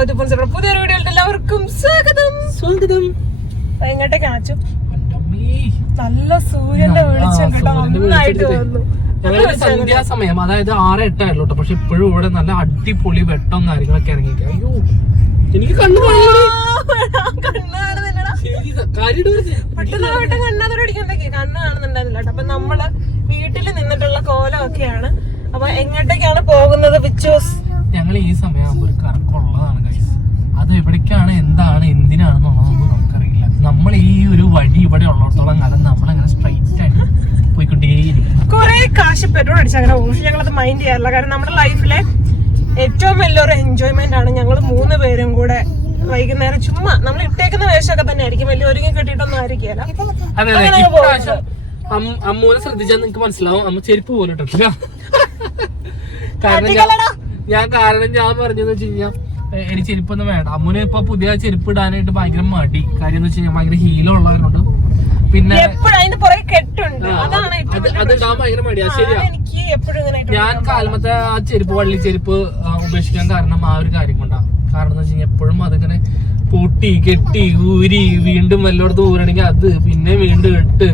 പുതിയൊരു എല്ലാവർക്കും സ്വാഗതം. സ്വാഗതം. എങ്ങോട്ടേക്ക് നല്ല സൂര്യന്റെ വെളിച്ചം കേട്ടോ നന്നായിട്ട് തോന്നുന്നു സന്ധ്യാസമയം അതായത് ആറ് എട്ടായിരുന്നു കേട്ടോ പക്ഷെ ഇപ്പോഴും ഇവിടെ നല്ല അടിപൊളി വെട്ടം കാര്യങ്ങളൊക്കെ ഇറങ്ങി അയ്യോ എനിക്ക് കണ്ണു പെട്ടെന്ന് കാണുന്നുണ്ടായിരുന്നില്ല കേട്ടോ അപ്പൊ നമ്മൾ വീട്ടിൽ നിന്നിട്ടുള്ള കോലമൊക്കെയാണ്. അപ്പൊ എങ്ങോട്ടേക്കാണ് പോകുന്നത് പിച്ചൂസ് ഞങ്ങൾ ഈ സമയമാകുമ്പോൾ ഒരു കറക്കമുള്ളതാണ് ഗൈസ് അത് എവിടേക്കാണ് എന്താണ് എന്തിനാണെന്നുള്ളതൊന്നും നമുക്കറിയില്ല. നമ്മൾ ഈ ഒരു വഴി ഇവിടെ ഉള്ളിടത്തോളം കാലം നമ്മളങ്ങനെ സ്ട്രൈറ്റ് ആയിട്ട് പോയിക്കൊണ്ടേയിരിക്കും കുറെ കാശ് പെട്രോൾ അടിച്ച് അങ്ങനെ പോകും. ഞങ്ങൾ അത് മൈൻഡ് ചെയ്യാറില്ല. കാരണം നമ്മുടെ ലൈഫിലെ ഏറ്റവും വലിയൊരു എൻജോയ്മെന്റ് ആണ് ഞങ്ങൾ മൂന്ന് പേരും കൂടെ വൈകുന്നേരം ചുമ്മാ നമ്മൾ ഇട്ടേക്കുന്ന വേഷമൊക്കെ തന്നെ ആയിരിക്കും വലിയ ഒരുങ്ങി കിട്ടിയിട്ടൊന്നും ആയിരിക്കില്ല അതെ അതെ. അമ്മ- അമ്മൂനെ ശ്രദ്ധിച്ചാൽ നിങ്ങൾക്ക് മനസ്സിലാവും. അമ്മ ചെരുപ്പ് പോലും ഇട്ടിട്ടില്ല. കാരണം ഞാൻ കാരണം ഞാൻ പറഞ്ഞതെന്ന് വെച്ച് കഴിഞ്ഞാൽ എനിക്ക് ചെരുപ്പൊന്നും വേണ്ട. അമ്മൂന് ഇപ്പൊ പുതിയ ചെരുപ്പ് ഇടാനായിട്ട് ഭയങ്കര മടി. കാര്യം എന്ന് വെച്ച് കഴിഞ്ഞാൽ ഭയങ്കര ഹീലോ ഉള്ളതുകൊണ്ട് പിന്നെ ഭയങ്കര മടിയാ. ശരിയാ. ഞാൻ കാലമത്തെ ആ ചെരുപ്പ് വള്ളി ചെരുപ്പ് ഉപേക്ഷിക്കാൻ കാരണം ആ ഒരു കാര്യം കൊണ്ടാണ് കാരണം എന്ന് വെച്ച് കഴിഞ്ഞാൽ എപ്പോഴും അതിങ്ങനെ പൂട്ടി കെട്ടി ഊരി വീണ്ടും വല്ലോടത്ത് ഊരണെങ്കിൽ അത് പിന്നെ വീണ്ടും ഇട്ട്.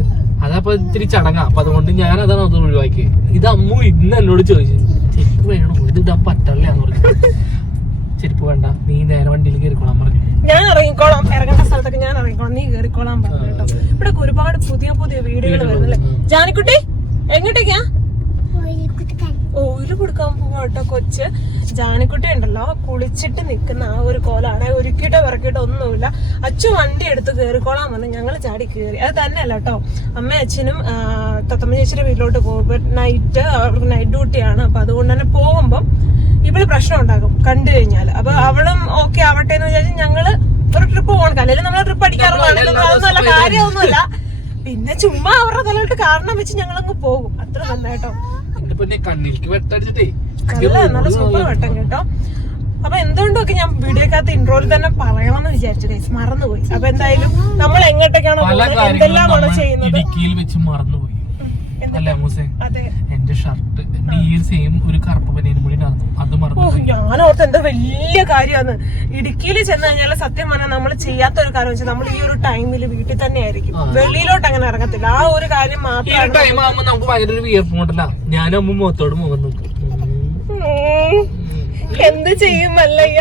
അതപ്പോ ഇത്തിരി ചടങ്ങാ. അപ്പൊ അതുകൊണ്ട് ഞാൻ അതാണ് അത് ഒഴിവാക്കിയത് ഇത് അമ്മു ഇന്ന് എന്നോട് ചോദിച്ചു വേണോ ഇത് ഇടാൻ എന്ന് പറഞ്ഞു. ചെരുപ്പ് വേണ്ട. നീ നേരെ വണ്ടിയിൽ കയറിക്കോളാൻ പറഞ്ഞു. ഞാൻ ഇറങ്ങിക്കോളാം. ഇറങ്ങേണ്ട സ്ഥലത്തൊക്കെ ഞാൻ ഇറങ്ങിക്കോളാം. നീ കയറിക്കോളാം പറഞ്ഞു കേട്ടോ. ഇവിടെ ഒരുപാട് പുതിയ പുതിയ വീടുകൾ വരുന്നല്ലേ? ജാനിക്കുട്ടി എങ്ങോട്ടേക്കാ ഓയിൽ കൊടുക്കാൻ പോവാ കേട്ടോ കൊച്ച് ജാനിക്കുട്ടി ഉണ്ടല്ലോ കുളിച്ചിട്ട് നിൽക്കുന്ന ആ ഒരു കോലാണ്. ഒരുക്കിട്ടോ വിറക്കിട്ടോ ഒന്നുമില്ല. അച്ഛൻ വണ്ടി എടുത്ത് കയറിക്കോളാൻ വന്ന് ഞങ്ങൾ ചാടി കയറി. അത് തന്നെയല്ല കേട്ടോ. അമ്മ അച്ഛനും തത്തമ്മ ചേച്ചിയുടെ വീട്ടിലോട്ട് പോകും. നൈറ്റ് അവർക്ക് നൈറ്റ് ഡ്യൂട്ടിയാണ് അപ്പൊ അതുകൊണ്ട് തന്നെ പോകുമ്പം ഇവൾ പ്രശ്നം ഉണ്ടാകും കണ്ടു കഴിഞ്ഞാൽ അപ്പൊ അവളും ഓക്കെ ആവട്ടെ എന്ന് വിചാരിച്ച് ഞങ്ങൾ ഒരു ട്രിപ്പ് പോകണം. അല്ലെങ്കിൽ നമ്മൾ ട്രിപ്പ് അടിക്കാറുള്ളതാണ് അതൊന്നും അല്ല കാര്യമൊന്നുമില്ല. പിന്നെ ചുമ്മാ അവരുടെ തലയിട്ട് കാരണം വെച്ച് ഞങ്ങളങ്ങ് പോകും. അത്ര നന്നായിട്ടോ നല്ല നല്ല സൂപ്പർ വട്ടം കേട്ടോ. അപ്പൊ എന്തുകൊണ്ടൊക്കെ ഞാൻ വീഡിയോക്കകത്ത് ഇൻട്രോയിൽ തന്നെ പറയണമെന്ന് വിചാരിച്ചു ഗൈസ് മറന്നുപോയി. അപ്പൊ എന്തായാലും നമ്മൾ എങ്ങോട്ടേക്കാണോ എന്തെല്ലാമാണോ ചെയ്യുന്നത്? ഇടുക്കിയിൽ വെച്ച് മറന്നുപോയി. അതെ. എന്റെ ഷർട്ട് ഈ സെയിം ഒരു കറുപ്പ് പനിയും കൂടി നടന്നു അത് മറന്നു ഞാൻ ഓർത്ത് എന്താ വലിയ കാര്യമാണ്. ഇടുക്കിയിൽ ചെന്ന് കഴിഞ്ഞാൽ സത്യം പറഞ്ഞാൽ നമ്മൾ ചെയ്യാത്ത ഒരു കാര്യം വെച്ചാൽ നമ്മൾ ഈ ഒരു ടൈമിൽ വീട്ടിൽ തന്നെ ആയിരിക്കും വെളിയിലോട്ട് അങ്ങനെ ഇറങ്ങത്തില്ല. ആ ഒരു കാര്യം മാത്രം ടൈം ആകുമ്പോ നമുക്ക് ഭയങ്കര ഒരു വിയർപ്പ് ഞാനും അമ്മ മുഖത്തോട് മുഖം നോക്കും. എന്ത് ചെയ്യും മല്ലയ്യ?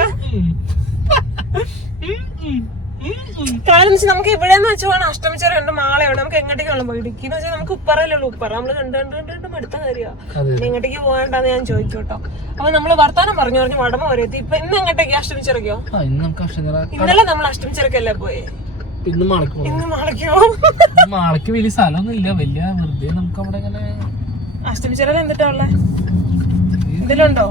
കാരണം വെച്ചാൽ നമുക്ക് ഇവിടെ എന്ന് വെച്ചാൽ അഷ്ടമിച്ചവരുണ്ട് മാളയാണ് നമുക്ക് എങ്ങോട്ടേക്കാണ് പോയി ഇടുക്കി എന്ന് വെച്ചാൽ നമുക്ക് ഉപ്പറല്ലേ ഉപ്പറ നമ്മൾ കണ്ട് കണ്ട് കണ്ട് കണ്ട് മടുത്ത കാര്യമാണ് എങ്ങോട്ടേക്ക് പോകണ്ടെന്ന് ഞാൻ ചോദിക്കും കേട്ടോ. അപ്പൊ നമ്മൾ വർത്താനം പറഞ്ഞു പറഞ്ഞു വടമ വരെ ഇപ്പൊ ഇന്ന് എങ്ങോട്ടേക്ക് അഷ്ടമിച്ചിറക്കിയോ? ഇന്നലെ നമ്മൾ അഷ്ടമിച്ചിറക്കല്ലേ പോയി? ഇന്ന് മാളക്ക് ഇന്ന് മാളയ്ക്കോ മാളക്ക് വലിയ സ്ഥലമൊന്നും ഇല്ല വലിയ വെറുതെ നമുക്ക് അവിടെ ഇങ്ങനെ അഷ്ടമിച്ചിറൽ എന്തിട്ടാ ഉള്ളെ? ഇതിലുണ്ടോ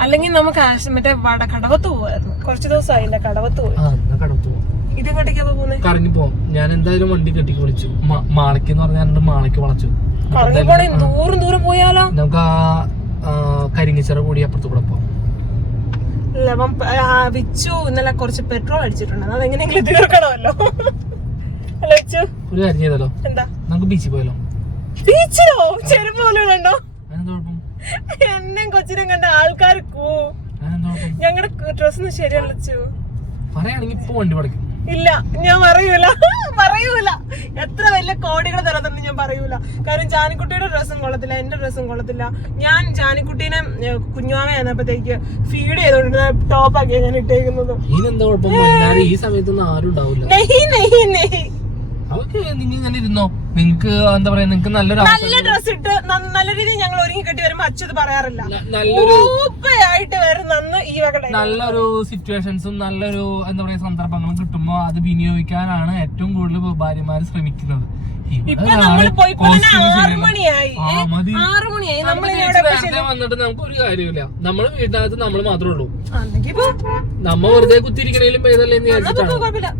അല്ലെങ്കിൽ നമുക്ക് ആശ- മറ്റേ വട കടവത്ത് പോവായിരുന്നു. കുറച്ച് ദിവസമായില്ല കടവത്ത് പോയി. ആ എന്നാ കടത്തു പോവാം. ഇതെങ്ങോട്ടേക്കാ പോകുന്നത് കറങ്ങി പോവാം. ഞാൻ എന്തായാലും വണ്ടി കെട്ടി വിളിച്ചു. മാളയ്ക്ക് എന്ന് പറഞ്ഞാൽ രണ്ട് മാളയ്ക്ക് വളച്ചു. അപ്പൊ കറങ്ങി പോണേ ദൂരം ദൂരം പോയാലോ? നമുക്ക് ആ ആ, കരിങ്ങിച്ചിറ കൂടി അപ്പുറത്ത് കൂടെ പോവാം വിച്ചു ഇന്നലെ കുറച്ച് പെട്രോൾ അടിച്ചിട്ടുണ്ട്. അത് എങ്ങനെയെങ്കിലും തീർക്കണമല്ലോ. അല്ല വിച്ചു. ഒരു കാര്യം ചെയ്താലോ? എന്താ? നമുക്ക് ബീച്ചിൽ പോയാലോ? ബീച്ചിലോ? ചെരുപ്പ് പോലെ ഉണ്ടോ അതിനെന്താ കൊച്ചിനെ കണ്ട ആൾക്കാർ കൂ. ഞങ്ങളുടെ ഡ്രസ് ശരിയല്ല വണ്ടി പടയ്ക്കും ഇല്ല ഞാൻ പറയൂല. പറയൂല. എത്ര വലിയ കോടികൾ തരത്തുണ്ട് ഞാൻ പറയൂല. കാരണം ജാനിക്കുട്ടിയുടെ ഡ്രസ്സും കൊള്ളത്തില്ല എന്റെ ഡ്രസ്സും കൊള്ളത്തില്ല. ഞാൻ ജാനിക്കുട്ടീനെ കുഞ്ഞുമാമ ആയിരുന്നപ്പോഴത്തേക്ക് ഫീഡ് ചെയ്തോണ്ടിരുന്ന ടോപ്പാക്കിയ ഞാൻ ഇട്ടേക്കുന്നത്. ഈ സമയത്തൊന്നും ആരും ഉണ്ടാവില്ല. നിങ്ങൾ ഇങ്ങനെ ഇരുന്നോ? നിങ്ങക്ക് എന്താ പറയാ നിങ്ങക്ക് നല്ലൊരു നല്ല ഡ്രസ് ഇട്ട് നല്ല രീതിയിൽ ഞങ്ങൾ ഒരുങ്ങി കെട്ടി വരുമ്പോ അച്ഛത് പറയാറില്ല. ഊപ്പയായിട്ട് വരുന്ന ഈ നല്ലൊരു സിറ്റുവേഷൻസും നല്ലൊരു എന്താ പറയാ സന്ദർഭങ്ങളും കിട്ടുമ്പോ അത് വിനിയോഗിക്കാനാണ് ഏറ്റവും കൂടുതൽ ഭാര്യമാര് ശ്രമിക്കുന്നത്. ഇപ്പൊ നമ്മൾ പോയി costume ആറു മണിയായി. ആറു മണിയായി. നമ്മൾ വന്നിട്ട് നമുക്ക് ഒരു കാര്യമില്ല നമ്മൾ വീട്ടിനകത്ത് നമ്മൾ മാത്രമേ ഉള്ളൂ. നമ്മ വെറുതെ കുത്തിരിക്കണേലും പെയ്തല്ലേ എന്നാ വിചാരിച്ചിട്ടാണ്.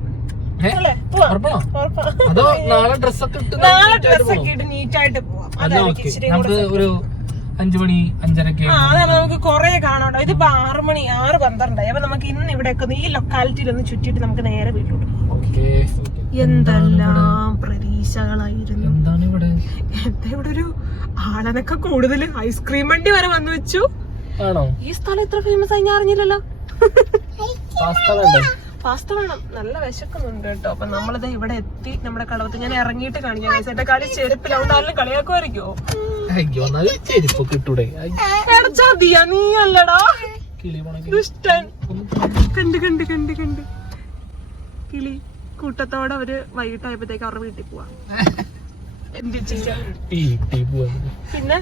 അതോ നാളെ ഡ്രസ്സൊക്കെ നാളെ neat ആയിട്ട് ഡ്രസ് പോണോ? ഒക്കെ ഇട്ട് നീറ്റായിട്ട് പോവാം. അതായിരിക്കും ഇച്ചിരി നമുക്ക് ഒരു അഞ്ചു മണി അഞ്ചരക്ക് അതാവുമ്പോ നമുക്ക് കൊറേ ഇത് ഇപ്പൊ ആറ് മണി ആറ് പന്ത്രണ്ടായി. അപ്പൊ നമുക്ക് ഇന്ന് ഇവിടെ ഈ ലൊക്കാലിറ്റിയിൽ ഒന്ന് ചുറ്റിട്ട് നമുക്ക് നേരെ വീട്ടിലോട്ട് എന്തെല്ലാം പ്രതീക്ഷകളായിരുന്നു. എന്താണ് ഇവിടെ? എന്താ ഇവിടെ ഒരു ആളനൊക്കെ കൂടുതൽ ഐസ്ക്രീം വണ്ടി വരെ വന്നു വെച്ചു. ഈ സ്ഥലം ഇത്ര ഫേമസ് ആയി ഞാൻ അറിഞ്ഞില്ലല്ലോ. പാസ്ത വേണം. നല്ല വിശക്കുന്നുണ്ട് കേട്ടോ. അപ്പൊ നമ്മളിത് ഇവിടെ എത്തി നമ്മുടെ കളവത്ത് ഞാൻ ഇറങ്ങിയിട്ട് കാണിക്കാം. എന്റെ കളി ചെരുപ്പിലാവുണ്ടാലും കളിയാക്കുമായിരിക്കോ അയ്യോ എന്നാലും ചെരുപ്പ് കിട്ടൂടെ. ചതിയാ നീ അല്ലടാ. ദുഷ്ടൻ. കണ്ട് കണ്ട് കണ്ട് കണ്ട്. കിളി കൂട്ടത്തോടെ അവർ വൈകിട്ടായപ്പോഴത്തേക്ക് അവരുടെ വീട്ടിൽ പോവാ. പിന്നെ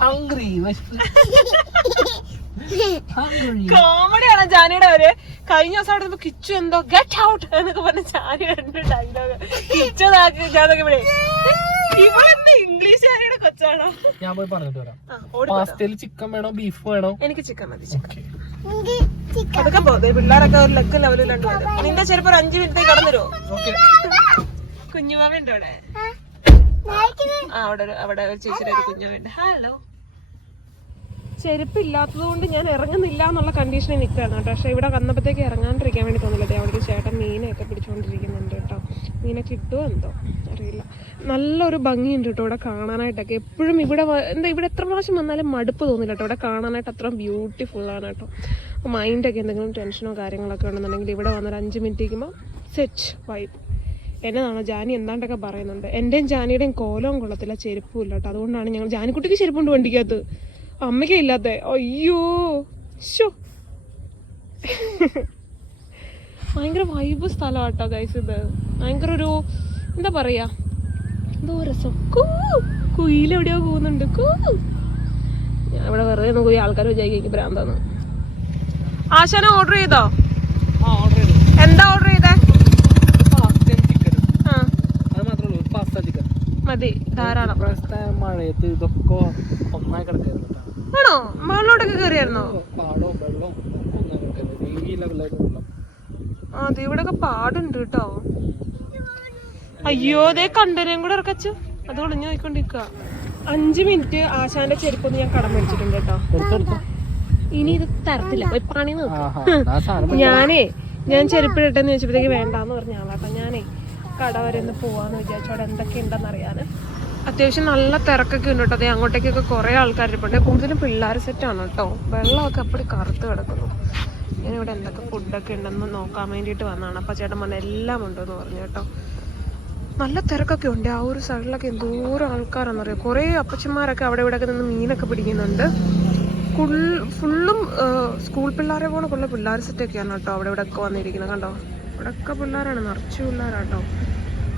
ഹംഗ്രി കോമഡിയാണ് ജാനിയുടെ അവർ കഴിഞ്ഞ ദിവസം അവിടെ കിച്ചു എന്തോ ഗെറ്റ് ഔട്ട് എന്നൊക്കെ പറഞ്ഞ ജാനി രണ്ട് ഡയലോഗ് ഇവിടെ. ഇംഗ്ലീഷ് ജാനിയുടെ കൊച്ചാണോ? ഞാൻ പോയി പറഞ്ഞിട്ട് വരാം. പാസ്തയിൽ ചിക്കൻ വേണോ? ബീഫ് വേണോ? എനിക്ക് ചിക്കൻ മതി ചിക്കൻ അതൊക്കെ പോകും പിള്ളേരൊക്കെ ഒരു ലക്ക് ലെവലിലുണ്ട് വരും. നിന്റെ ചെറുപ്പം ഒരു അഞ്ചു മിനിറ്റ് കടന്നു ഓക്കെ കുഞ്ഞുമാവുണ്ട് അവിടെ? ആ അവിടെ അവിടെ ഒരു ചേച്ചിയുടെ ഒരു ഹലോ ചെരുപ്പ് കൊണ്ട് ഞാൻ ഇറങ്ങുന്നില്ല എന്നുള്ള കണ്ടീഷനിൽ നിൽക്കുകയാണ് കേട്ടോ. പക്ഷേ ഇവിടെ വന്നപ്പോഴത്തേക്ക് ഇറങ്ങാണ്ടിരിക്കാൻ വേണ്ടി തോന്നില്ല ദേ അവിടെ ഒരു ചേട്ടൻ മീനൊക്കെ പിടിച്ചുകൊണ്ടിരിക്കുന്നുണ്ട് കേട്ടോ. മീനെ കിട്ടുമോ എന്തോ? അറിയില്ല. നല്ലൊരു ഭംഗിയുണ്ട് കേട്ടോ ഇവിടെ കാണാനായിട്ടൊക്കെ. എപ്പോഴും ഇവിടെ എന്താ ഇവിടെ എത്ര പ്രാവശ്യം വന്നാലും മടുപ്പ് തോന്നില്ല കേട്ടോ. ഇവിടെ കാണാനായിട്ട് അത്ര ബ്യൂട്ടിഫുൾ ആണ് കേട്ടോ. മൈൻഡൊക്കെ എന്തെങ്കിലും ടെൻഷനോ കാര്യങ്ങളൊക്കെ ഉണ്ടെന്നുണ്ടെങ്കിൽ ഇവിടെ വന്നൊരു അഞ്ച് മിനിറ്റ് ഇരിക്കുമ്പോൾ സെറ്റ് വൈബ് എന്നതാണോ ജാനി എന്താണ്ടൊക്കെ പറയുന്നുണ്ട്? എന്റെയും ജാനിയുടെയും കോലവും കൊള്ളത്തില്ല ചെരുപ്പും ഇല്ല കേട്ടോ. അതുകൊണ്ടാണ് ഞങ്ങൾ ജാനിക്കുട്ടിക്ക് ചെരുപ്പുണ്ട് വണ്ടിക്കകത്ത്. അമ്മയ്ക്കേ ഇല്ലാത്ത. അയ്യോ. ശോ ഭയങ്കര വൈബ് സ്ഥലമാട്ടോ കേട്ടോ ഗൈസ് ഇത്. ഭയങ്കര ഒരു എന്താ പറയാ? എന്തോ രസം. കുയിലെവിടെയോ പോകുന്നുണ്ട്. ഞാൻ ഇവിടെ വെറുതെ ഒന്ന് പോയി ആൾക്കാർ വിചാരിക്കും ഭ്രാന്താന്ന്. ആശാന ഓർഡർ ചെയ്തോ? ആ ഓർഡർ ചെയ്തു. എന്താ ഓർഡർ ചെയ്തേ പാസ്തയും ചിക്കനും ആ അത് മാത്രമേ ഉള്ളൂ പാസ്ത ചിക്കൻ മതി ധാരാളം. മഴയത്ത് ഇതൊക്കെ ഒന്നായി കിടക്കായിരുന്നു ആണോ? മുകളിലോട്ടൊക്കെ കയറിയായിരുന്നോ ഒക്കെ ലെവലായിട്ട് വെള്ളം ആ അത് ഇവിടെയൊക്കെ പാടുണ്ട് കേട്ടോ. അയ്യോ ദേ കണ്ടനേം കൂടെ ഇറക്കച്ചു. അത് ഒളിഞ്ഞു നോക്കിക്കൊണ്ടിരിക്ക അഞ്ച് മിനിറ്റ് ആശാന്റെ ചെരുപ്പൊന്ന് ഞാൻ കടം മേടിച്ചിട്ടുണ്ട് കേട്ടോ. ഇനി ഇത് തരത്തില്ല. പണി നോക്ക്. ഞാനേ ഞാൻ ചെരുപ്പിടട്ടെന്ന് ചോദിച്ചപ്പോഴത്തേക്ക് വേണ്ടാന്ന് പറഞ്ഞ ആളാട്ടോ. ഞാനേ കട വരെ ഒന്ന് പോവാന്ന് വിചാരിച്ചു. അവിടെ എന്തൊക്കെ ഉണ്ടെന്ന് അറിയാന്. അത്യാവശ്യം നല്ല തിരക്കൊക്കെ ഉണ്ട് കേട്ടോ. അതെ അങ്ങോട്ടേക്കൊക്കെ കുറേ ആൾക്കാർ ഇരിപ്പുണ്ട്. കൂടുതലും പിള്ളേർ സെറ്റാണ് കേട്ടോ. വെള്ളമൊക്കെ അപ്പടി കറുത്ത് കിടക്കുന്നു. ഞാനിവിടെ എന്തൊക്കെ ഫുഡൊക്കെ ഉണ്ടെന്ന് നോക്കാൻ വേണ്ടിയിട്ട് വന്നതാണ്. അപ്പം ചേട്ടൻ പറഞ്ഞ എല്ലാം ഉണ്ടെന്ന് പറഞ്ഞു കേട്ടോ. നല്ല തിരക്കൊക്കെ ഉണ്ട്. ആ ഒരു സൈഡിലൊക്കെ എന്തോരം ആൾക്കാരാണെന്നറിയോ കുറേ അപ്പച്ചന്മാരൊക്കെ അവിടെ ഇവിടെ ഒക്കെ നിന്ന് മീനൊക്കെ പിടിക്കുന്നുണ്ട്. ഫുൾ- ഫുള്ളും സ്കൂൾ പിള്ളേരെ പോലെ ഉള്ള പിള്ളേർ സെറ്റൊക്കെയാണ് കേട്ടോ. അവിടെ ഇവിടെ ഒക്കെ വന്നിരിക്കുന്നത്. കണ്ടോ? ഇവിടെയൊക്കെ പിള്ളേരാണ്. നിറച്ചു പിള്ളേരാട്ടോ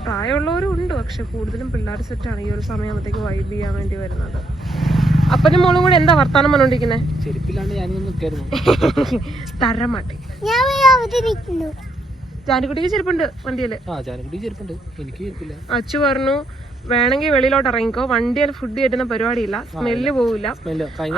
പ്രായമുള്ളവരും ഉണ്ട് പക്ഷെ കൂടുതലും പിള്ളേർ സെറ്റാണ് ഈ ഒരു സമയമാകുമ്പോഴത്തേക്ക് വൈബ് ചെയ്യാൻ വേണ്ടി വരുന്നത്. അപ്പനും മോളും കൂടെ എന്താ വർത്താനം പറഞ്ഞോണ്ടിരിക്കുന്നത് തരമാട്ടെ. ജാനിക്കുട്ടിക്ക് ചെരുപ്പുണ്ട് വണ്ടിയിൽ ആ ചെരുപ്പുണ്ട്. എനിക്ക് ചെരുപ്പില്ല. അച്ചു പറഞ്ഞു വേണമെങ്കിൽ വെളിയിലോട്ട് ഇറങ്ങിക്കോ. വണ്ടിയിൽ ഫുഡ് കിട്ടുന്ന പരിപാടിയില്ല. സ്മെല്ല് പോവില്ല.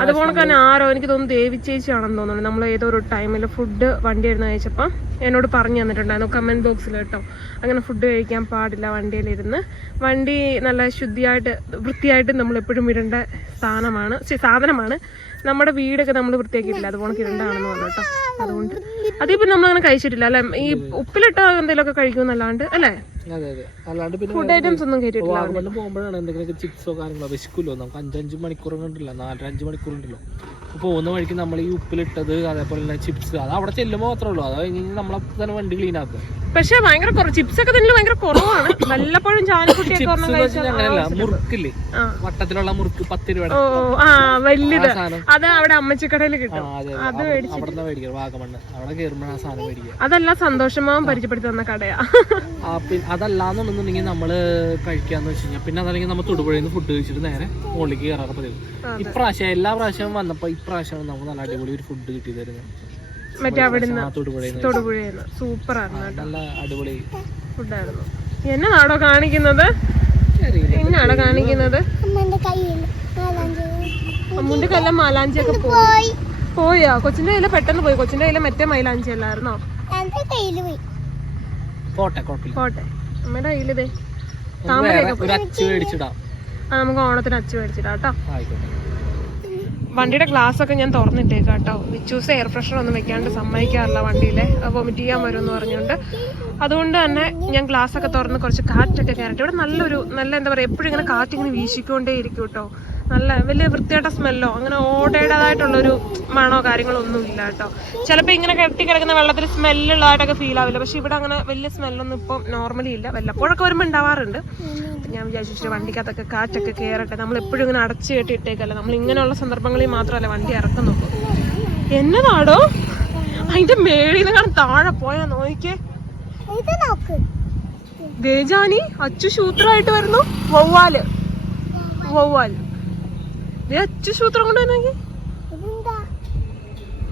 അതുപോലെ തന്നെ ആരോ എനിക്ക് തോന്നുന്നു ദേവിച്ചേച്ചിയാണെന്ന് തോന്നുന്നു. നമ്മൾ ഏതോ ഒരു ടൈമിൽ ഫുഡ് വണ്ടി ഇരുന്ന് കഴിച്ചപ്പോൾ എന്നോട് പറഞ്ഞു തന്നിട്ടുണ്ടായിരുന്നു കമന്റ് ബോക്സിൽ കേട്ടോ. അങ്ങനെ ഫുഡ് കഴിക്കാൻ പാടില്ല വണ്ടിയിലിരുന്ന് വണ്ടി നല്ല ശുദ്ധിയായിട്ട് വൃത്തിയായിട്ട് നമ്മൾ എപ്പോഴും ഇടേണ്ട സ്ഥാനമാണ് ശ്ശെ, സാധനമാണ്. നമ്മുടെ വീടൊക്കെ നമ്മൾ വൃത്തിയാക്കിയിട്ടില്ല. അതുപോലെ കിരണ്ടാണെന്ന് പറഞ്ഞു കേട്ടോ. അതുകൊണ്ട് അതിപ്പോ നമ്മളങ്ങനെ കഴിച്ചിട്ടില്ല അല്ലെ? ഈ ഉപ്പിലിട്ട എന്തെങ്കിലുമൊക്കെ കഴിക്കുമെന്നല്ലാണ്ട് അല്ലേ? അതെ അതെ. അല്ലാണ്ട് പിന്നെ ഫുഡ് ഐറ്റംസ് ഒന്നും പോകുമ്പോഴാണ് എന്തെങ്കിലും ചിപ്സോ കാര്യങ്ങളോ? വിശക്കുമല്ലോ നമുക്ക് അഞ്ചഞ്ച് മണിക്കൂർ കണ്ടില്ല നാലര അഞ്ച് മണിക്കൂർ ഉണ്ടല്ലോ പോകുന്ന വഴിക്ക് നമ്മൾ ഈ ഉപ്പിലിട്ടത് അതേപോലെ തന്നെ ചിപ്സ് അത് അവിടെ ചെല്ലുമ്പോൾ മാത്രമേ ഉള്ളൂ. അത് കഴിഞ്ഞ് നമ്മളെ തന്നെ വണ്ടി ക്ലീൻ ആക്കുക. പക്ഷെ ഭയങ്കര കുറവ്. ചിപ്സ് ഒക്കെ തന്നെ ഭയങ്കര കുറവാണ്. വല്ലപ്പോഴും ചാനക്കുട്ടിയൊക്കെ ഒരെണ്ണം കഴിച്ചാൽ വട്ടത്തിലുള്ള മുറുക്ക് പത്ത് രൂപ ഓ ആ വലുത്. അത് അവിടെ അമ്മച്ചിക്കടയിൽ കിട്ടും. അതെ മേടിക്കുക. അതെല്ലാം സന്തോഷമാവും പരിചയപ്പെടുത്തി തന്ന കടയാ. അതല്ലാന്നുണ്ടെന്നുണ്ടെങ്കിൽ നമ്മൾ കഴിക്കാന്ന് വെച്ച് കഴിഞ്ഞാൽ പിന്നെ അതല്ലെങ്കിൽ നമ്മൾ തൊടുപുഴയിൽ ഫുഡ് കഴിച്ചിട്ട് നേരെ മുകളിലേക്ക് കയറാറപ്പോ ഇപ്രാവശ്യം എല്ലാ പ്രാവശ്യവും വന്നപ്പോ ഇപ്രാവശ്യമാണ് നമുക്ക് നല്ല അടിപൊളി ഒരു ഫുഡ് കിട്ടി തരുന്നത് മറ്റേ അവിടുന്ന് ആ തൊടുപുഴയിൽ നിന്ന് തൊടുപുഴയെന്ന്. സൂപ്പർ ആയിരുന്നു ഫുഡായിരുന്നു നല്ല അടിപൊളി ഫുഡായിരുന്നു. എന്നതാണോ കാണിക്കുന്നത്. എന്നാണോ കാണിക്കുന്നത്? അമ്മുന്റെ കല്ല മാലാഞ്ചിയൊക്കെ പോയി. പോയോ. കൊച്ചിന്റെ കയ്യിൽ പെട്ടെന്ന് പോയി. കൊച്ചിന്റെ കയ്യിൽ മറ്റേ മൈലാഞ്ചി അല്ലായിരുന്നോ? പോട്ടെ പോട്ടെ. അമ്മയുടെ കയ്യിലിതേ അച്ച് ആ നമുക്ക് ഓണത്തിന് അച്ചു മേടിച്ചിടാം കേട്ടോ. ആയിക്കോട്ടെ. വണ്ടിയുടെ ഗ്ലാസ് ഒക്കെ ഞാൻ തുറന്നിട്ടേക്കാം കേട്ടോ. വിച്ചൂസ് എയർ ഫ്രഷർ ഒന്നും വെക്കാണ്ട് സമ്മതിക്കാറില്ല വണ്ടിയിൽ വൊമിറ്റ് ചെയ്യാൻ വരും എന്ന് പറഞ്ഞുകൊണ്ട്. അതുകൊണ്ട് തന്നെ ഞാൻ ഗ്ലാസ് ഒക്കെ തുറന്ന് കുറച്ച് കാറ്റൊക്കെ കയറട്ടെ ഇവിടെ നല്ലൊരു നല്ല എന്താ പറയുക എപ്പോഴും ഇങ്ങനെ കാറ്റിങ്ങനെ വീശിക്കൊണ്ടേ ഇരിക്കും കേട്ടോ. നല്ല വലിയ വൃത്തിയായിട്ട സ്മെല്ലോ അങ്ങനെ ഓടേടേതായിട്ടുള്ളൊരു മണോ കാര്യങ്ങളോ ഒന്നും ഇല്ല കേട്ടോ. ചിലപ്പോൾ ഇങ്ങനെ കെട്ടി കിടക്കുന്ന വെള്ളത്തിൽ സ്മെല്ലുള്ളതായിട്ടൊക്കെ ഫീൽ ആവില്ല. പക്ഷെ ഇവിടെ അങ്ങനെ വലിയ സ്മെല്ലൊന്നും ഇപ്പം നോർമലി ഇല്ല. വല്ലപ്പോഴൊക്കെ വരുമ്പോൾ ഉണ്ടാവാറുണ്ട് ഞാൻ വിചാരിച്ചു ഇച്ചിരി വണ്ടിക്കകത്തൊക്കെ കാറ്റൊക്കെ കയറട്ടെ നമ്മൾ എപ്പോഴും ഇങ്ങനെ അടച്ചു കെട്ടി ഇട്ടേക്കല്ല നമ്മൾ ഇങ്ങനെയുള്ള സന്ദർഭങ്ങളിൽ മാത്രമല്ല വണ്ടി ഇറക്കുന്നുള്ളൂ നോക്കും. എന്നതാടോ? അതിന്റെ മേളിൽ നിന്ന് കാണാൻ താഴെ പോയാ നോക്കിക്കേ നോക്ക്. ദേജാനി അച്ചു ശൂത്രമായിട്ട് വരുന്നു. വവ്വാൽ. വവ്വാൽ. അച്ചു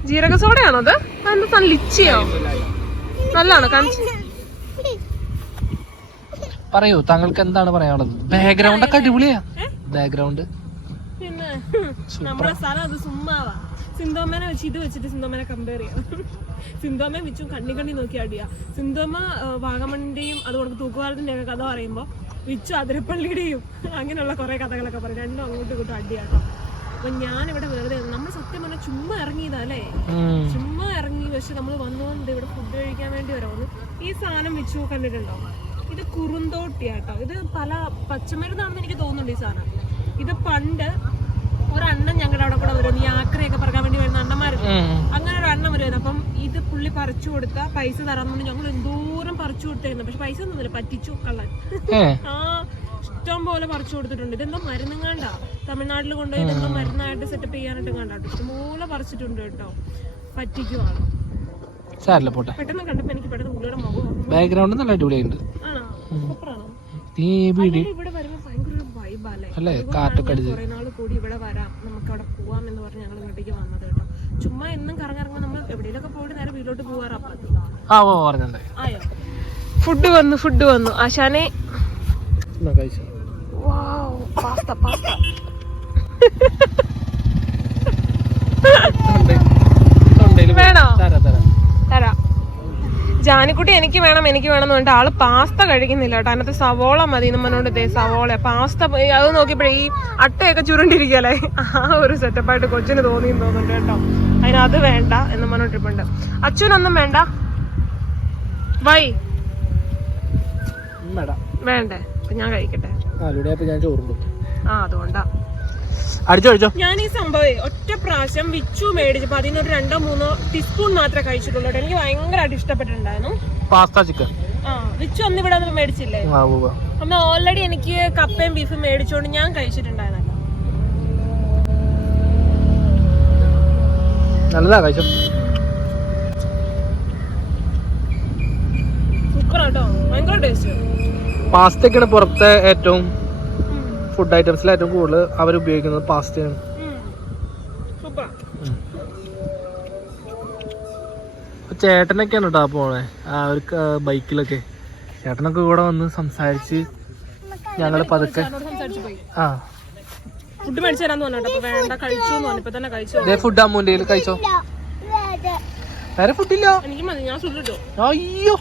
ജീരക സോഡയാണോ അത്? അതെന്താ സാധനം ലിച്ചിയോ. നല്ലതാണോ കാണിച്ചു. പറയൂ താങ്കൾക്ക് എന്താണ് പറയാനുള്ളത്? ബാക്ക്ഗ്രൗണ്ട് ഒക്കെ അടിപൊളിയാ. ബാക്ക്ഗ്രൗണ്ട് പിന്നെ നമ്മുടെ സ്ഥലം അത് സുമ്മാവാ സിന്തോമേനെ വെച്ച് ഇത് വെച്ചിട്ട് സിന്തോമനെ കമ്പയർ ചെയ്യാം. സിന്തോമെ വെച്ചും കണ്ണി കണ്ണി നോക്കി അടിയാ. സിന്തോമ വാഗമണിന്റെയും അതുകൊണ്ട് തൂക്കുപാലത്തിന്റെ ഒക്കെ കഥ പറയുമ്പോ വിച്ചു അതിരപ്പള്ളിയുടെയും അങ്ങനെയുള്ള കുറേ കഥകളൊക്കെ പറയും. രണ്ടും അങ്ങോട്ടും ഇങ്ങോട്ടും അടിയാട്ടോ. അപ്പൊ ഞാനിവിടെ വെറുതെ നമ്മൾ സത്യം പറഞ്ഞാൽ ചുമ്മാ ഇറങ്ങിയതല്ലേ ചുമ്മാ ഇറങ്ങി പക്ഷെ നമ്മൾ വന്നുകൊണ്ട് ഇവിടെ ഫുഡ് കഴിക്കാൻ വേണ്ടി വരാമെന്ന് ഈ സാധനം വിച്ചു കണ്ടിട്ടുണ്ടോ? ഇത് കുറുന്തോട്ടിയാട്ടോ. ഇത് പല പച്ചമരുന്നാണെന്ന് എനിക്ക് തോന്നുന്നുണ്ട് ഈ സാധനം. ഇത് പണ്ട് ഒരു അണ്ണൻ ഞങ്ങളുടെ അവിടെ കൂടെ വരും ഈ ആക്രയൊക്കെ പറക്കാൻ വേണ്ടി വരുന്ന അണ്ണന്മാരുണ്ട് അങ്ങനെ ഒരു അണ്ണൻ വരുമായിരുന്നു അപ്പം ഇത് പുള്ളി പറിച്ചു കൊടുത്ത പൈസ തരാന്നുകൊണ്ട് ഞങ്ങൾ എന്തോരം പറിച്ചു കൊടുത്തായിരുന്നു പക്ഷെ പൈസ ഒന്നുമില്ല. പറ്റിച്ചു. കള്ളൻ. ആ ഇഷ്ടം പോലെ പറിച്ചു കൊടുത്തിട്ടുണ്ട്. ഇതെന്തോ മരുന്നുങ്ങാണ്ട തമിഴ്നാട്ടിൽ കൊണ്ടുപോയി ഇതെന്തോ മരുന്നായിട്ട് സെറ്റപ്പ് ചെയ്യാനായിട്ട് കണ്ടാട്ടോ. ഇഷ്ടംപോലെ പറിച്ചിട്ടുണ്ട് കേട്ടോ. പറ്റിക്കുവാണ്. സാരല്ല പോട്ടെ. പെട്ടെന്ന് കണ്ടപ്പോ എനിക്ക് പെട്ടെന്ന് പുള്ളിയുടെ മുഖം ബാക്ക്ഗ്രൗണ്ട് നല്ല അടിപൊളിയുണ്ട് നീ ഇവിടെ അല്ലേ? കാറ്റൊക്കെ അടിച്ച്. ഇവിടെ വരാം നമുക്ക് അവിടെ പോവാം എന്ന് പറഞ്ഞ് ഞങ്ങൾ ഇങ്ങോട്ടേക്ക് വന്നത് കേട്ടോ. ചുമ്മാ എന്നും കറങ്ങിറങ്ങുമ്പോൾ നമ്മൾ എവിടെയൊക്കെ പോയിട്ട് നേരെ വീട്ടിലോട്ട് പോവാറാ പതിവ്. ആ ഓ പറഞ്ഞേ ആയോ? ഫുഡ് വന്നു ഫുഡ് വന്നു. ആശാനെ. പാസ്ത പാസ്ത വേണോ? തരാം തരാം തരാം ജാനിക്കുട്ടി എനിക്ക് വേണം എനിക്ക് വേണം എന്ന് പറഞ്ഞിട്ട് ആൾ പാസ്ത കഴിക്കുന്നില്ല കേട്ടോ. അതിനകത്ത് സവോള മതി എന്ന് പറഞ്ഞുകൊണ്ട് സവോള. പാസ്ത അത് നോക്കിയപ്പോഴേ ഈ അട്ടയൊക്കെ ചുരുണ്ടിരിക്കല്ലേ ആ ഒരു സെറ്റപ്പായിട്ട് കൊച്ചിന് തോന്നി തോന്നുന്നുണ്ട് കേട്ടോ. അതിനത് അത് വേണ്ട എന്ന് പറഞ്ഞോണ്ടിരിപ്പുണ്ട് അച്ഛനൊന്നും വേണ്ട? വൈ. വേണ്ടേ. ഞാൻ കഴിക്കട്ടെ. ആ അതുകൊണ്ടാ. അടിച്ചോ അടിച്ചോ. ഞാൻ ഈ സംഭവം ഒറ്റ പ്രാവശ്യം വിച്ചു മേടിച്ചപ്പോ അതിനൊരു രണ്ടോ മൂന്നോ ടീസ്പൂൺ മാത്രമേ കഴിച്ചിട്ടുള്ളൂ. എനിക്ക് ഭയങ്കരമായിട്ട് ഇഷ്ടപ്പെട്ടിട്ടുണ്ടായിരുന്നു. പാസ്ത ചിക്കൻ ആ വിച്ചു അന്ന് ഇവിടെ മേടിച്ചില്ലേ. അമ്മ ഓൾറെഡി എനിക്ക് കപ്പയും ബീഫും മേടിച്ചോണ്ട് ഞാൻ കഴിച്ചിട്ടുണ്ടായിരുന്നല്ലോ. നല്ലതാ കഴിച്ചു. സൂപ്പറാട്ടോ. ഭയങ്കര ടേസ്റ്റ് പാസ്തക്കാണ് പുറത്തെ ഏറ്റവും ഫുഡ് ഐറ്റംസിൽ ഏറ്റവും കൂടുതൽ അവർ ഉപയോഗിക്കുന്നത് പാസ്തയാണ് ചേട്ടനൊക്കെയാണ് കേട്ടോ പോണേ. ആ ഒരു ബൈക്കിലൊക്കെ. ചേട്ടനൊക്കെ കൂടെ വന്ന് സംസാരിച്ച് ഞങ്ങൾ പതുക്കെ സംസാരിച്ചു പോയി. ആ. ഫുഡ് മേടിച്ചു തരാന്ന് പറഞ്ഞോ അപ്പൊ വേണ്ട കഴിച്ചു എന്ന് പറഞ്ഞു. ഇപ്പൊ തന്നെ കഴിച്ചു? ഫുഡ് അമ്മൂന്റെ കഴിച്ചോ? വേറെ. ഫുഡില്ല അയ്യോ.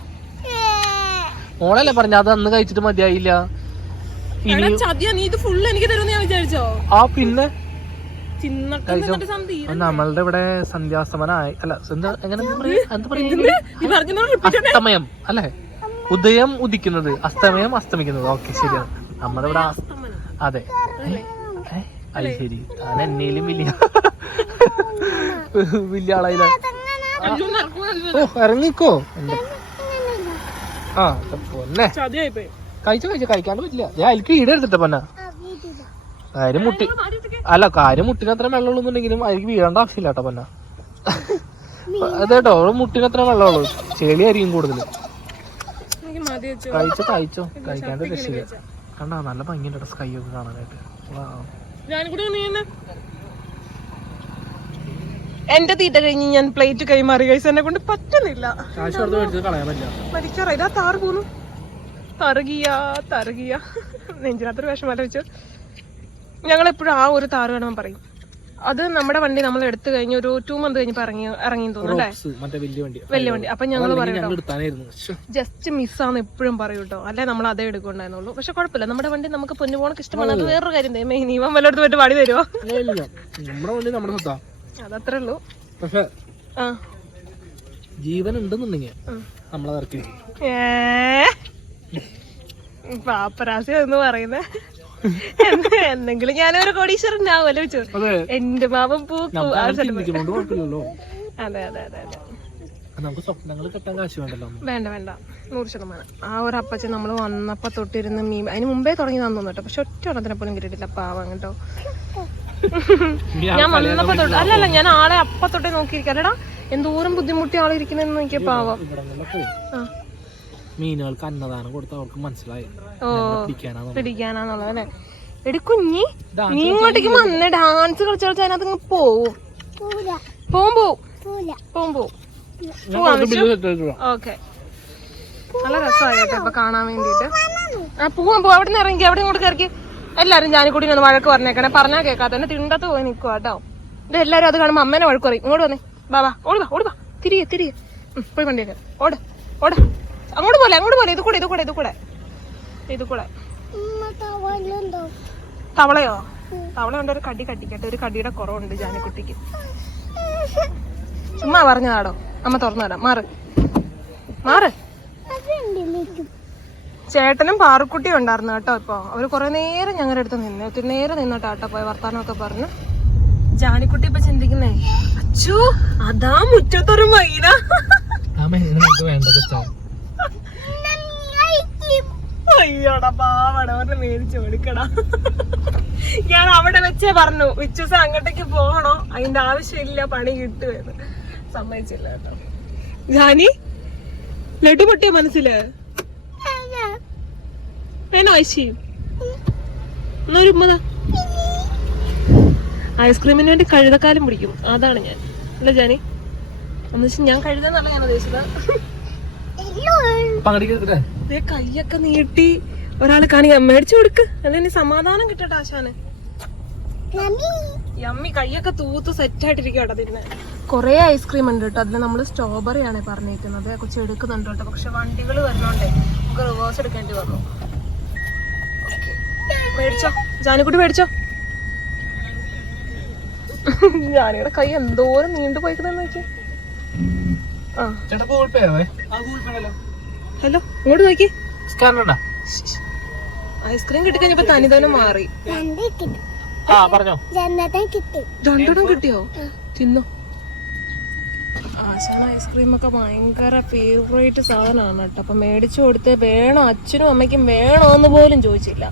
മോളല്ലേ പറഞ്ഞ അത് അന്ന് കഴിച്ചിട്ട് മതിയായില്ല. ആ പിന്നെ? നമ്മളുടെ ഇവിടെ സന്ധ്യാസ്തമനായി അല്ല എങ്ങനെ എന്താ അസ്തമയം അല്ലേ? ഉദയം ഉദിക്കുന്നത് അസ്തമയം അസ്തമിക്കുന്നത്. ഓക്കെ ശരിയാണ് നമ്മുടെ ഇവിടെ അതെ? അത് ശരി. താൻ എന്നേലും വലിയ വലിയ ആളായില്ല ഓ ഇറങ്ങിക്കോ. ആ പൊന്നെ. കഴിച്ചോ കഴിച്ചു കഴിക്കാണ്ട് പറ്റില്ല. ഞാൻ അതിലേക്ക് ഈട് എടുത്തിട്ട പൊന്ന. കാര്യം മുട്ടി അല്ല കാര്യം മുട്ടിന് അത്ര വെള്ളമുള്ളൂന്നുണ്ടെങ്കിലും അതിലേക്ക് വീഴേണ്ട ആവശ്യമില്ല കേട്ടോ പന്ന. അതേട്ടോ മുട്ടിന് അത്ര വെള്ളമുള്ളൂ. ചെളിയായിരിക്കും കൂടുതൽ. കഴിച്ചോ കഴിച്ചോ കഴിക്കാണ്ട് രക്ഷയില്ല. കണ്ടാ നല്ല ഭംഗിയുണ്ട് സ്കൈ ഒക്കെ കാണാനായിട്ട്. എന്റെ തീറ്റ കഴിഞ്ഞ് ഞാൻ പ്ലേറ്റ് കൈമാറി. കഴിച്ചു എന്നെ കൊണ്ട് പറ്റുന്നില്ല. മരിക്കാറ ഇതാ താറ് പോന്നു. തറുകിയ തറുകിയ. നെഞ്ചിനകത്തൊരു വെച്ചു ഞങ്ങൾ എപ്പോഴും ആ ഒരു താറ് കാണാൻ പറയും. അത് നമ്മുടെ വണ്ടി നമ്മൾ എടുത്തു കഴിഞ്ഞ് ഒരു ടു മന്ത് കഴിഞ്ഞപ്പോൾ ഇറങ്ങി ഇറങ്ങി തോന്നുന്നു വലിയ വണ്ടി. അപ്പൊ ഞങ്ങൾ പറയും. ജസ്റ്റ് മിസ്സാന്ന് എപ്പോഴും പറയും കേട്ടോ. അല്ലെ? നമ്മൾ അതേ എടുക്കണ്ടായിരുന്നുള്ളൂ പക്ഷെ കുഴപ്പമില്ല. നമ്മുടെ വണ്ടി നമുക്ക് പൊന്നു പോണക്ക് ഇഷ്ടമാണ്. അത് വേറൊരു കാര്യം മെയിൻ ഇവൻ വല്ലയിടത്ത് പോയിട്ട് പാടി തരുമോ അതത്രേ ഉള്ളൂ. പക്ഷെ ജീവൻ ഉണ്ടെന്നുണ്ടെങ്കിൽ നമ്മളെ ഏ? പാപ്പരാസി എന്ന് പറയുന്നേ. എന്നെങ്കിലും എന്തെങ്കിലും ഞാനൊരു കോടീശ്വരനാവുമല്ലോ ചോ അതെ. എന്റെ മാവൻ പൂക്കും. അതെ അതെ അതെ അതെ. നമുക്ക് സ്വപ്നങ്ങൾ കെട്ടാൻ കാശ് വേണ്ടല്ലോ. വേണ്ട വേണ്ട. നൂറ് ശതമാനം. ആ ഒരു അപ്പച്ചൻ നമ്മൾ വന്നപ്പോ തൊട്ടിരുന്ന് മീൻ അതിന് മുമ്പേ തുടങ്ങി തന്നു കേട്ടോ. പക്ഷെ ഒറ്റ ഒരെണ്ണത്തിനെ പോലും കിട്ടിയിട്ടില്ല പാവം കേട്ടോ. ഞാൻ വന്നപ്പോ തൊട്ട് അല്ലല്ല ഞാൻ ആളെ അപ്പ തൊട്ടേ നോക്കിയിരിക്കാം. അല്ലടാ എന്തോരം ബുദ്ധിമുട്ടി ആളിരിക്കുന്നെന്ന് നോക്കിയ പാവം. ആ. മീനുകൾക്ക് അന്നദാനം കൊടുത്ത അവർക്ക് മനസ്സിലായി. പിടിക്കാനാന്നുള്ളത്. അല്ലേ എടി കുഞ്ഞി നീ ഇങ്ങോട്ടേക്ക് വന്ന് ഡാൻസ് കളിച്ച് കളിച്ച് അതിനകത്ത് പോവും. പോവും പോവും. പോവും പോവും. ഓക്കെ. നല്ല രസമായി കേട്ടോ ഇപ്പൊ കാണാൻ വേണ്ടിട്ട് ആ പോവാൻ പോവാ. അവിടെ നിന്ന് ഇറങ്ങി അവിടെ ഇങ്ങോട്ട് കയറി എല്ലാരും ജാനിക്കുടി ഒന്ന് വഴക്ക് പറഞ്ഞേക്കണേ. പറഞ്ഞാ കേൾക്കാത്ത തന്നെ തിണ്ടത്ത് പോയി നിൽക്കുക കേട്ടോ. ഇത് എല്ലാരും അത് കാണുമ്പോ അമ്മേനെ വഴക്ക് പറയും. ഇങ്ങോട്ട് വന്നേ. ബാബാ ഓടുക വാ ഓടി വാ. തിരികെ തിരികെ പോയി വണ്ടിയൊക്കെ. ഓട് ഓട്. അങ്ങോട്ട് പോലെ അങ്ങോട്ട് പോലെ ഇത് കൂടെ ഇത് കൂടെ ഇത് കൂടെ. ഇത് കൂടെ. തവളയോ? തവള ഒരു കടി കടിക്കട്ടെ. ഒരു കടിയുടെ കുറവുണ്ട് ജാനക്കുട്ടിക്ക്. ചുമ്മാ പറഞ്ഞതാടോ. അമ്മ തുറന്നു തരാം. മാറ്. മാറ്. അതുണ്ട് നിൽക്കും ചേട്ടനും പാറുക്കുട്ടിയും ഉണ്ടായിരുന്നു കേട്ടോ ഇപ്പൊ. അവർ കുറെ നേരം ഞങ്ങളുടെ അടുത്ത് നിന്ന്. ഒത്തിരി നേരം നിന്നോട്ടോ കേട്ടോ പോയി വർത്താനമൊക്കെ പറഞ്ഞു. ജാനിക്കുട്ടി ഇപ്പൊ ചിന്തിക്കുന്നേ അച്ചു അതാ മുറ്റത്തൊരു മൈന വേണ്ട കൊച്ചാ അയ്യോടാ പാവട അവരുടെ മേടിച്ച് കൊടുക്കടാ ഞാൻ അവിടെ വെച്ചേ പറഞ്ഞു വിച്ചൂസം അങ്ങോട്ടേക്ക് പോകണോ? അതിന്റെ ആവശ്യമില്ല പണി കിട്ടുമെന്ന്. സമ്മതിച്ചില്ല കേട്ടോ. ജാനി ലഡു പൊട്ടിയ മനസ്സിൽ? വേണോ ഐശി ഐസ്ക്രീമിന് വേണ്ടി കഴുതക്കാലം പിടിക്കും. അതാണ് ഞാൻ. അല്ല ജാനി? എന്ന് വെച്ചാൽ ഞാൻ കഴുതെന്നല്ല ഞാൻ ഉദ്ദേശിച്ചത്. ദേ കൈയൊക്കെ നീട്ടി ഒരാളെ കാണിക്കാൻ മേടിച്ചു കൊടുക്ക്. അതിന് സമാധാനം കിട്ടട്ടെ ആശാന്. യമ്മി കൈയൊക്കെ തൂത്ത് സെറ്റ് ആയിട്ടിരിക്കട്ടെ പിന്നെ കൊറേ ഐസ്ക്രീം ഉണ്ട് കേട്ടോ. അതിൽ നമ്മൾ സ്ട്രോബെറി ആണ് പറഞ്ഞിരിക്കുന്നത്. കൊച്ചു എടുക്കുന്നുണ്ട് കേട്ടോ. പക്ഷെ വണ്ടികൾ വരുന്നോണ്ടേ നമുക്ക് റിവേഴ്സ് എടുക്കേണ്ടി വന്നു. മേടിച്ചോ. ജാനിക്കുട്ടി മേടിച്ചോ. ജാനിയുടെ കൈ എന്തോരം നീണ്ടു പോയിക്കുന്നെന്ന് നോക്കിയേ. ആ. ചേട്ടാ ഗൂഗിൾ പേ ആവേ. ആ ഗൂഗിൾ പേ ആണല്ലോ. ഹലോ ഇങ്ങോട്ട് നോക്കി. ഐസ്ക്രീം കിട്ടിക്കഴിഞ്ഞപ്പോ തനിതന്നെ മാറി. രണ്ട് ആ പറഞ്ഞോ. ജന്നതം കിട്ടും. രണ്ടെണ്ണം കിട്ടിയോ? തിന്നോ. ആശാന ഐസ്ക്രീം ഒക്കെ ഭയങ്കര ഫേവറേറ്റ് സാധനമാണ് കേട്ടോ. അപ്പൊ മേടിച്ചു കൊടുത്ത് വേണോ? അച്ഛനും അമ്മയ്ക്കും വേണോ എന്ന് പോലും ചോദിച്ചില്ല.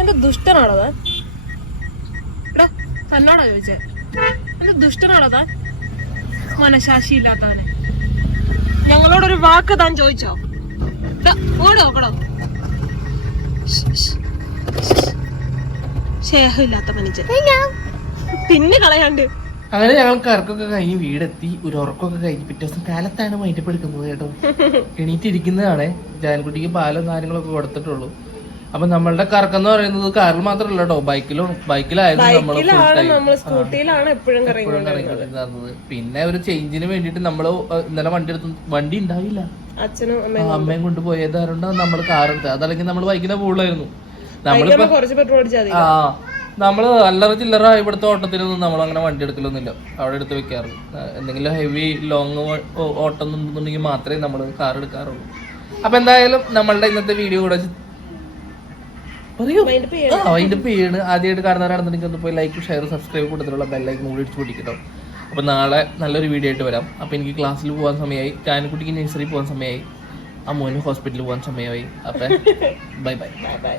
എന്റെ ദുഷ്ടനാണോ താൻ എടാ തന്നോടാ ചോദിച്ചേ. എന്റെ ദുഷ്ടനാണതാ. മനസാക്ഷി മനശാശി ഇല്ലാത്തവനെ ഞങ്ങളോടൊരു വാക്ക് താൻ ചോദിച്ചോ? ഓടോ മനുഷ്യൻ. പിന്നെ കളയാണ്ട്. അങ്ങനെ ഞങ്ങൾ കറക്കൊക്കെ കഴിഞ്ഞ് വീടെത്തി ഒരു ഉറക്കമൊക്കെ കഴിഞ്ഞ് പിറ്റേ ദിവസം കാലത്താണ് മൈൻഡപ്പ് എടുക്കുന്നത് കേട്ടോ. എണീറ്റിരിക്കുന്നതാണ്. ജാൻകുട്ടിക്ക് പാലും കാര്യങ്ങളൊക്കെ കൊടുത്തിട്ടുള്ളൂ. അപ്പൊ നമ്മളുടെ കറക്കം പറയുന്നത് കാറിൽ മാത്രമല്ല കേട്ടോ ബൈക്കിലും ബൈക്കിലായിരുന്നു നമ്മൾ നമ്മൾ സ്കൂട്ടിയിലാണ് എപ്പോഴും കറങ്ങിക്കൊണ്ടിരുന്നത്. പിന്നെ ഒരു ചേഞ്ചിന് വേണ്ടിയിട്ട് നമ്മൾ ഇന്നലെ വണ്ടി എടുത്തു വണ്ടി ഉണ്ടായില്ല. അച്ഛനും അമ്മയും കൊണ്ടുപോയത് കാരണം നമ്മൾ കാർ എടുത്തത് അതല്ലെങ്കിൽ നമ്മൾ ബൈക്കിനെ പോകുള്ളായിരുന്നു നമ്മളിപ്പോ മതി. ആ നമ്മൾ അല്ലറ ചില്ലറ ഇവിടുത്തെ ഓട്ടത്തിലൊന്നും നമ്മൾ അങ്ങനെ വണ്ടി എടുക്കലൊന്നുമില്ല. അവിടെ എടുത്ത് വെക്കാറ്. എന്തെങ്കിലും ഹെവി ലോങ് ഓട്ടം ഉണ്ടെന്നുണ്ടെങ്കിൽ മാത്രമേ നമ്മൾ കാർ എടുക്കാറുള്ളൂ. അപ്പൊ എന്തായാലും നമ്മളുടെ ഇന്നത്തെ വീഡിയോ കൂടെ പറയൂ. അതിന്റെ പേര് ആദ്യമായിട്ട് കാണുന്നവരാണെന്നുണ്ടെങ്കിൽ ഒന്ന് പോയി ലൈക്ക് ഷെയർ സബ്സ്ക്രൈബ് കൊടുത്തിട്ടുള്ള ബെല്ലൈക്ക് കൂടി ഇടിച്ച് പിടിക്കട്ടോ. അപ്പൊ നാളെ നല്ലൊരു വീഡിയോ ആയിട്ട് വരാം. അപ്പൊ എനിക്ക് ക്ലാസ്സിൽ പോകാൻ സമയമായി. ചാനക്കുട്ടിക്ക് നഴ്സറി പോകാൻ സമയമായി. അമ്മൂന് ഹോസ്പിറ്റലിൽ പോകാൻ സമയമായി. അപ്പൊ ബൈ ബൈ ബൈ ബൈ